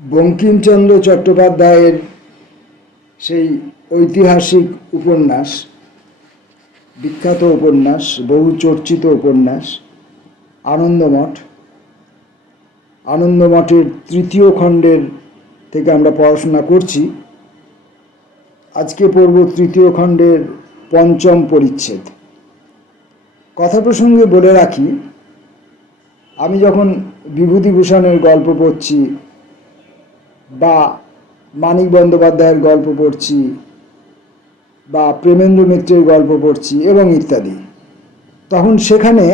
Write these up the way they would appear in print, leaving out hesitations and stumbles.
বঙ্কিমচন্দ্র চট্টোপাধ্যায়ের সেই ঐতিহাসিক উপন্যাস, বিখ্যাত উপন্যাস, বহু চর্চিত উপন্যাস আনন্দমঠ। আনন্দমঠের তৃতীয় খণ্ডের থেকে আমরা পড়াশোনা করছি। আজকে পড়ব তৃতীয় খণ্ডের পঞ্চম পরিচ্ছেদ। কথা প্রসঙ্গে বলে রাখি, আমি যখন বিভূতিভূষণের গল্প পড়ছি বা মানিক বন্দ্যোপাধ্যায়ের গল্প পড়ছি বা প্রেমেন্দ্র মিত্রের গল্প পড়ছি এবং ইত্যাদি, তখন সেখানে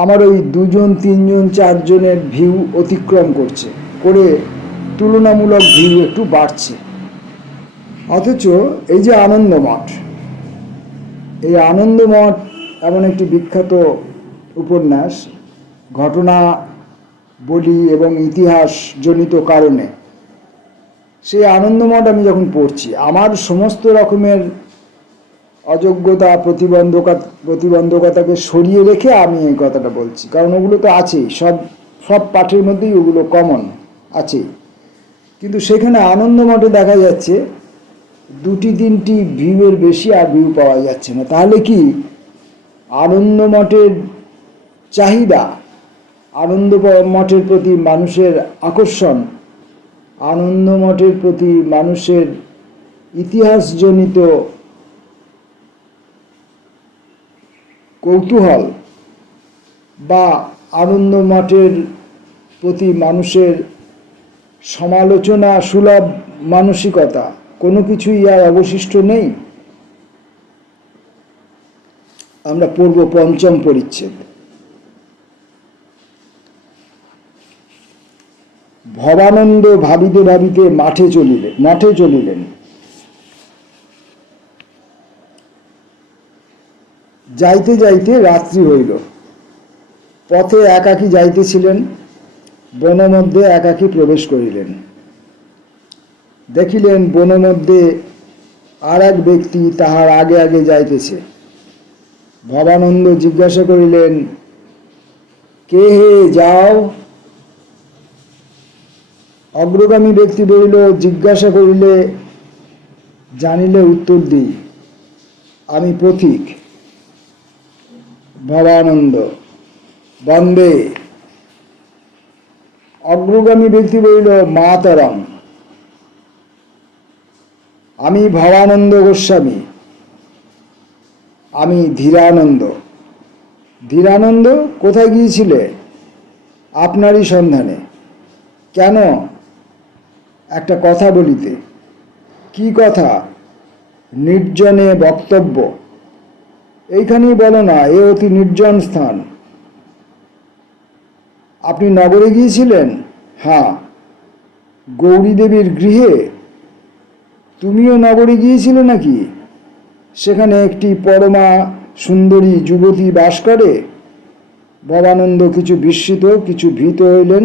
আমার ওই দুজন, তিনজন, চারজনের ভিউ অতিক্রম করে তুলনামূলক ভিউ একটু বাড়ছে। অথচ এই যে আনন্দমঠ, এই আনন্দমঠ এমন একটি বিখ্যাত উপন্যাস, ঘটনা বলি এবং ইতিহাসজনিত কারণে সেই আনন্দমঠ আমি যখন পড়ছি, আমার সমস্ত রকমের অযোগ্যতা, প্রতিবন্ধকতাকে সরিয়ে রেখে আমি এই কথাটা বলছি, কারণ ওগুলো তো আছেই, সব পাঠের মধ্যেই ওগুলো কমন আছেই। কিন্তু সেখানে আনন্দমঠে দেখা যাচ্ছে দুটি তিনটি ভিউয়ের বেশি আর ভিউ পাওয়া যাচ্ছে না। তাহলে কি আনন্দমঠের চাহিদা, আনন্দমঠের প্রতি মানুষের আকর্ষণ, আনন্দমঠের প্রতি মানুষের ইতিহাসজনিত কৌতূহল বা আনন্দমঠের প্রতি মানুষের সমালোচনা সুলভ মানসিকতা কোনো কিছুই আর অবশিষ্ট নেই। আমরা পড়ব পঞ্চম পরিচ্ছেদ। ভবানন্দ ভাবিতে ভাবিতে মঠে চলিলেন। যাইতে যাইতে রাত্রি হইল। পথে একাকী যাইতেছিলেন, বনমধ্যে একাকী প্রবেশ করিলেন। দেখিলেন বনমধ্যে আর এক ব্যক্তি তাহার আগে আগে যাইতেছে। ভবানন্দ জিজ্ঞাসা করিলেন, কে হে, যাও? অগ্রগামী ব্যক্তি বলিল, জিজ্ঞাসা করিলে জানিলে উত্তর দিই, আমি পথিক। ভবানন্দ, বন্দে। অগ্রগামী ব্যক্তি বলিল, মাতরম। আমি ভবানন্দ গোস্বামী, আমি ধীরানন্দ। ধীরানন্দ, কোথায় গিয়েছিলে? আপনারই সন্ধানে। কেন? একটা কথা বলিতে। কি কথা? নির্জনে বক্তব্য। এইখানেই বলো না, এ অতি নির্জন স্থান। আপনি নগরে গিয়েছিলেন? হ্যাঁ। গৌরী দেবীর গৃহে? তুমিও নগরে গিয়েছিলে নাকি? সেখানে একটি পরমা সুন্দরী যুবতী বাস করে। ভবানন্দ কিছু বিস্মিত, কিছু ভীত হইলেন,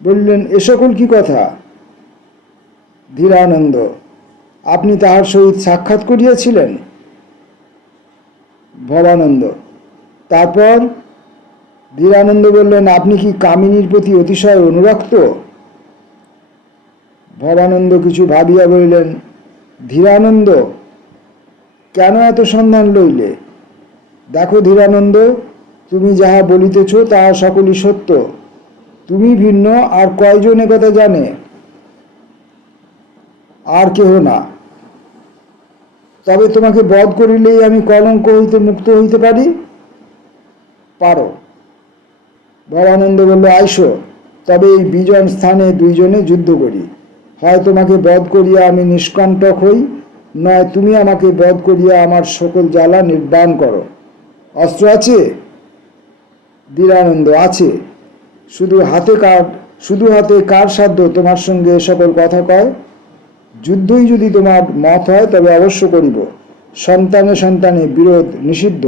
বললেন, এ সকল কি কথা? ধীরানন্দ, আপনি তাহার সহিত সাক্ষাৎ করিয়াছিলেন? ভবানন্দ, তারপর? ধীরানন্দ বললেন, আপনি কি কামিনীর প্রতি অতিশয় অনুরক্ত? ভবানন্দ কিছু ভাবিয়া বলিলেন, ধীরানন্দ, কেন এত সন্ধান লইলে? দেখো ধীরানন্দ, তুমি যাহা বলিতেছ তাহা সকলই সত্য। তুমি ভিন্ন, আর কয়জন এ কথা জানে? আর কেহ না। তবে তোমাকে বধ করিলেই আমি কলঙ্ক হইতে মুক্ত হইতে পারি? পারো। ভবানন্দ বলল, আইসো, তবে এই বিজন স্থানে দুইজনে যুদ্ধ করি। হয় তোমাকে বধ করিয়া আমি নিষ্কণ্টক হই, নয় তুমি আমাকে বধ করিয়া আমার সকল জ্বালা নির্বাণ করো। অস্ত্র আছে? ধীরানন্দ, আছে। শুধু হাতে কার সাধ্য তোমার সঙ্গে এ সকল কথা কয়? যুদ্ধই যদি তোমার মত হয় তবে অবশ্য করিব। সন্তানে সন্তানে বিরোধ নিষিদ্ধ,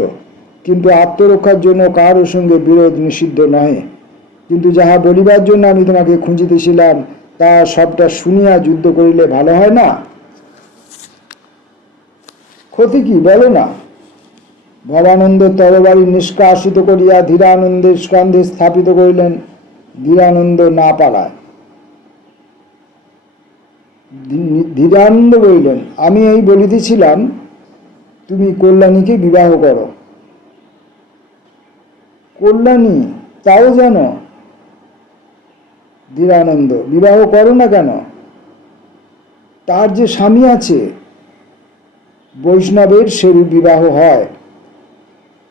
কিন্তু আত্মরক্ষার জন্য কারোর সঙ্গে বিরোধ নিষিদ্ধ নহে। কিন্তু যাহা বলিবার জন্য আমি তোমাকে খুঁজিতেছিলাম তা সবটা শুনিয়া যুদ্ধ করিলে ভালো হয় না? ক্ষতি কি, বলো না? ভবানন্দ তরবারি নিষ্কাশিত করিয়া ধীরানন্দের স্কন্ধে স্থাপিত করিলেন। ধীরানন্দ না পারায়। ধীরানন্দ বলিলেন, আমি এই বলিতেছিলাম তুমি কল্যাণীকে বিবাহ করো। কল্যাণী তাও জানো? ধীরানন্দ, বিবাহ করো না কেন? তার যে স্বামী আছে, বৈষ্ণবের সেরূপ বিবাহ হয়।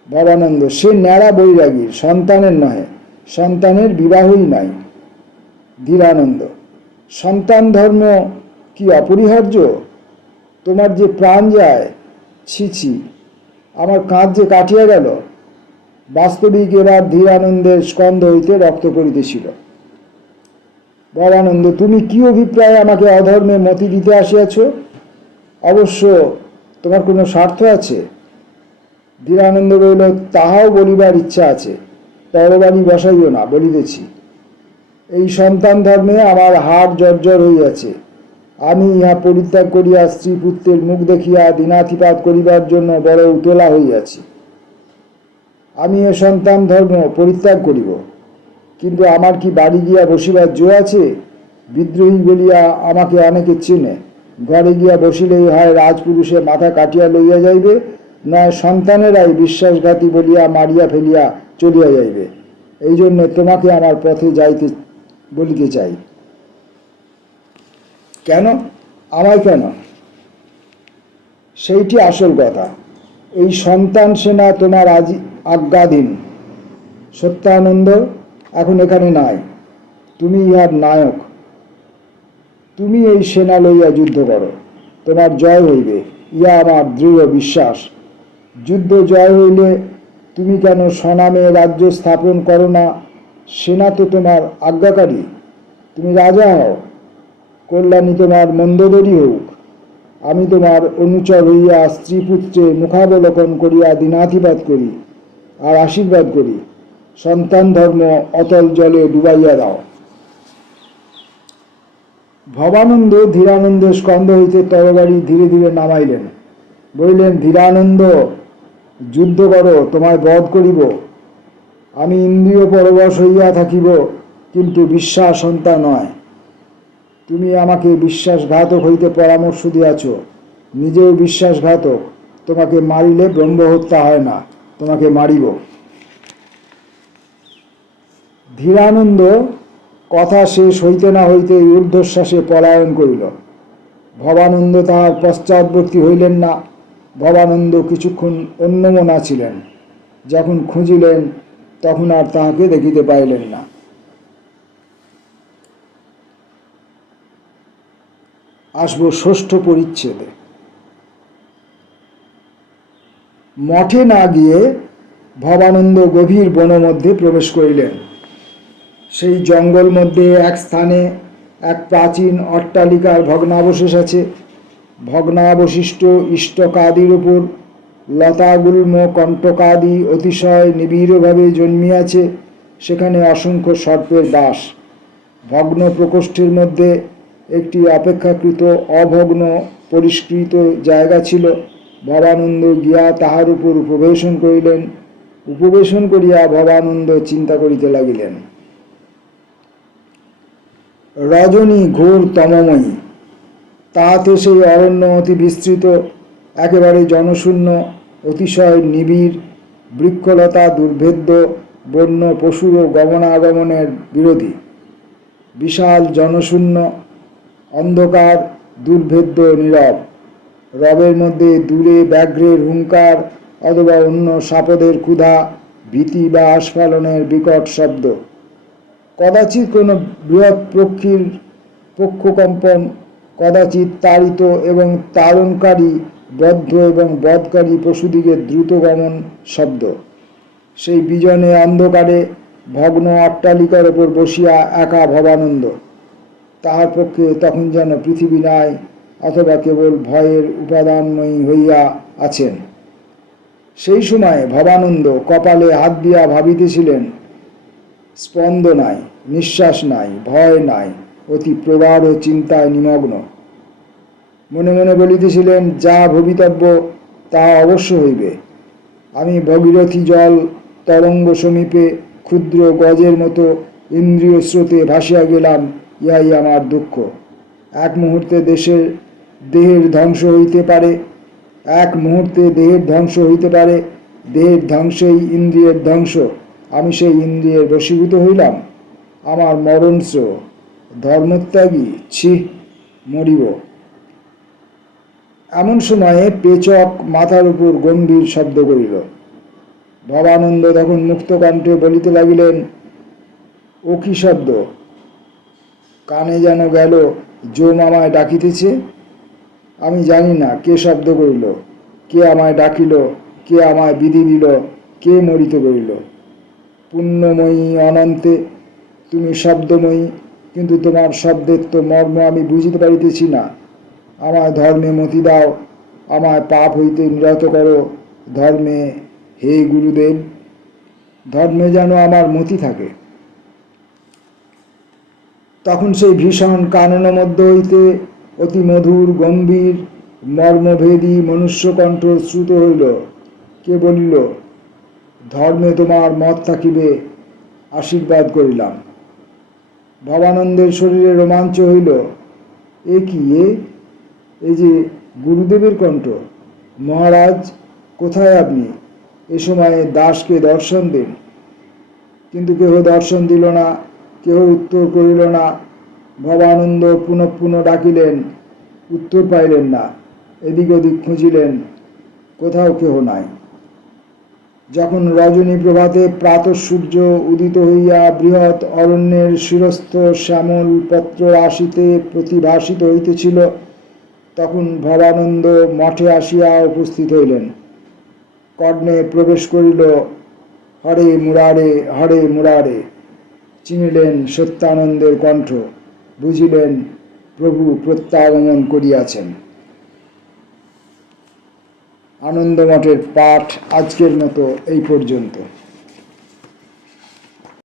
ভবানন্দ, সে ন্যাড়া বৈরাগীর, সন্তানের নহে, সন্তানের বিবাহই নাই। ধীরানন্দ, সন্তান ধর্ম কি অপরিহার্য? তোমার যে প্রাণ যায়, ছি ছি, আমার কাঁধ যে কাটিয়া গেল। বাস্তবিক এবার ধীরানন্দের স্কন্ধ হইতে রক্ত পড়িতেছিল। ভবানন্দ, তুমি কি অভিপ্রায়ে আমাকে অধর্মে মতি দিতে আসিয়াছ? অবশ্য তোমার কোনো স্বার্থ আছে? ধীরানন্দ বলিল, তাহাও বলিবার ইচ্ছা আছে, তরবারি বসাইও না, বলিতেছি। এই সন্তান ধর্মে আমার হাড় জর্জর হইয়াছে। আমি ইহা পরিত্যাগ করিয়া স্ত্রী পুত্রের মুখ দেখিয়া দিনাতিপাত করিবার জন্য বড় উতলা হইয়াছি। আমি এ সন্তান ধর্ম পরিত্যাগ করিব, কিন্তু আমার কি বাড়ি গিয়া বসিবার জো আছে? বিদ্রোহী বলিয়া আমাকে অনেকে চেনে। ঘরে গিয়া বসিলেই হয় রাজপুরুষে মাথা কাটিয়া লইয়া যাইবে, নয় সন্তানেরাই বিশ্বাসঘাতী বলিয়া মারিয়া ফেলিয়া চলিয়া যাইবে। এই জন্য তোমাকে আমার পথে যাইতে বলিতে চাই। কেন? আমায় কেন? সেইটি আসল কথা। এই সন্তান সেনা তোমার আজ্ঞাধীন। সত্যানন্দ এখন এখানে নাই, তুমি ইহার নায়ক। তুমি এই সেনা লইয়া যুদ্ধ করো, তোমার জয় হইবে, ইহা আমার দৃঢ় বিশ্বাস। যুদ্ধ জয় হইলে তুমি কেন স্বনামে রাজ্য স্থাপন করো না? সেনা তো তোমার আজ্ঞাকারী, তুমি রাজা হও। কল্যাণী তোমার মন্দোদরী হোক, আমি তোমার অনুচর হইয়া স্ত্রী পুত্রে মুখাবলোকন করিয়া দিনাতিপাত করি আর আশীর্বাদ করি। সন্তান ধর্ম অতল জলে ডুবাইয়া দাও। ভবানন্দ ধীরানন্দের স্কন্ধ হইতে তরবারি ধীরে ধীরে নামাইলেন। বলিলেন, ধীরানন্দ, যুদ্ধ করো, তোমায় বধ করিব। আমি ইন্দ্রিয় পরবশ হইয়া থাকিব, কিন্তু বিশ্বাসন্তা নয়। তুমি আমাকে বিশ্বাসঘাতক হইতে পরামর্শ দিয়াছ, নিজেও বিশ্বাসঘাতক। তোমাকে মারিলে ব্রহ্মহত্যা হয় না, তোমাকে মারিব। ধীরানন্দ কথা শেষ হইতে না হইতেই ঊর্ধ্বশ্বাসে পলায়ন করিল। ভবানন্দ তাহার পশ্চাৎবর্তী হইলেন না। ভবানন্দ কিছুক্ষণ অন্যমনা ছিলেন। যখন খুঁজিলেন তখন আর তাহাকে দেখিতে পাইলেন না। আসব ষষ্ঠ পরিচ্ছেদে। মঠে না গিয়ে ভবানন্দ গভীর বন মধ্যে প্রবেশ করিলেন। সেই জঙ্গল মধ্যে এক স্থানে এক প্রাচীন অট্টালিকার ভগ্নাবশেষ আছে। ভগ্নাবশিষ্ট ইষ্টকাদির উপর লতাগুল্ম কণ্টকাদি অতিশয় নিবিড়ভাবে জন্মিয়াছে। সেখানে অসংখ্য সর্পের বাস। ভগ্ন প্রকোষ্ঠের মধ্যে একটি অপেক্ষাকৃত অভগ্ন পরিষ্কৃত জায়গা ছিল। ভবানন্দ গিয়া তাহার উপর উপবেশন করিলেন। উপবেশন করিয়া ভবানন্দ চিন্তা করিতে লাগিলেন। রজনী ঘোর তমময়ী, তাহাতে সেই অরণ্য অতি বিস্তৃত, একেবারে জনশূন্য, অতিশয় নিবিড়। বৃক্ষলতা দুর্ভেদ্য, বন্য পশুরও গমনাগমনের বিরোধী। বিশাল জনশূন্য, অন্ধকার, দুর্ভেদ্য, নীরব। রবের মধ্যে দূরে ব্যাঘ্রের হুঙ্কার অথবা অন্য সাপদের ক্ষুধা, ভীতি বা আস্ফালনের বিকট শব্দ। কদাচিৎ কোনো বৃহৎ পক্ষীর পক্ষকম্পন, কদাচিৎ তাড়িত এবং তাড়নকারী বদ্ধ এবং বধকারী পশুদিগের দ্রুতগমন শব্দ। সেই বিজনে অন্ধকারে ভগ্ন অট্টালিকার ওপর বসিয়া একা ভবানন্দ। তাহার পক্ষে তখন যেন পৃথিবী নাই, অথবা কেবল ভয়ের উপাদানময়ী হইয়া আছেন। সেই সময় ভবানন্দ কপালে হাত দিয়া ভাবিতেছিলেন, স্পন্দ নাই, নিঃশ্বাস নাই, ভয় নাই, অতি প্রগাঢ় চিন্তায় নিমগ্ন। মনে মনে বলিতেছিলেন, যা ভবিতব্য তাহা অবশ্য হইবে। আমি ভগীরথী জল তরঙ্গ সমীপে ক্ষুদ্র গজের মতো ইন্দ্রিয় স্রোতে ভাসিয়া গেলাম, ইহাই আমার দুঃখ। এক মুহূর্তে দেহের ধ্বংস হইতে পারে, এক মুহূর্তে দেহের ধ্বংস হইতে পারে, দেহের ধ্বংসেই ইন্দ্রিয়ের ধ্বংস। আমি সেই ইন্দ্রিয়ের বশীভূত হইলাম। আমার মরণস ধর্মত্যাগী, ছি, মরিব। এমন সময়ে পেচক মাথার উপর গম্ভীর শব্দ করিল। ভবানন্দ তখন মুক্তকণ্ঠে বলিতে লাগিলেন, ও কি শব্দ? কানে যেন গেল জম আমায় ডাকিতেছে। আমি জানি না কে শব্দ করিল, কে আমায় ডাকিল, কে আমায় বিধি দিল, কে মরিতে করিল। পুণ্যময়ী অনন্তে, তুমি শব্দময়ী, কিন্তু তোমার শব্দের তো মর্ম আমি বুঝিতে পারিতেছি না। আমায় ধর্মে মতি দাও, আমায় পাপ হইতে নিরত করো ধর্মে, হে গুরুদেব। ধর্মে যেন আমার মতি থাকে। তখন সেই ভীষণ কানন মধ্য হইতে অতি মধুর গম্ভীর মর্মভেদী মনুষ্যকণ্ঠ শ্রুত হইল। কে বলিল, ধর্মে তোমার মত থাকিবে, আশীর্বাদ করিলাম। ভবানন্দের শরীরে রোমাঞ্চ হইল। এ কি, এই যে গুরুদেবের কণ্ঠ। মহারাজ, কোথায় আপনি? এ সময়ে দাসকে দর্শন দিন। কিন্তু কেহ দর্শন দিল না, কেহ উত্তর করিল না। ভবানন্দ পুনঃ পুনঃ ডাকিলেন, উত্তর পাইলেন না। এদিক ওদিক খুঁজিলেন, কোথাও কেহ নাই। যখন রজনী প্রভাতে প্রাতঃসূর্য উদিত হইয়া বৃহৎ অরণ্যের শিরস্থ শ্যামল পত্র রাশিতে প্রতিভাসিত হইতেছিল, তখন ভবানন্দ মঠে আসিয়া উপস্থিত হইলেন। কর্ণে প্রবেশ করিল, হরে মুরারে, হরে মুরারে। চিনিলেন সত্যানন্দের কণ্ঠ, বুঝিলেন প্রভু প্রত্যাগমন করিয়াছেন। আনন্দমঠের পাঠ আজকের মতো এই পর্যন্ত।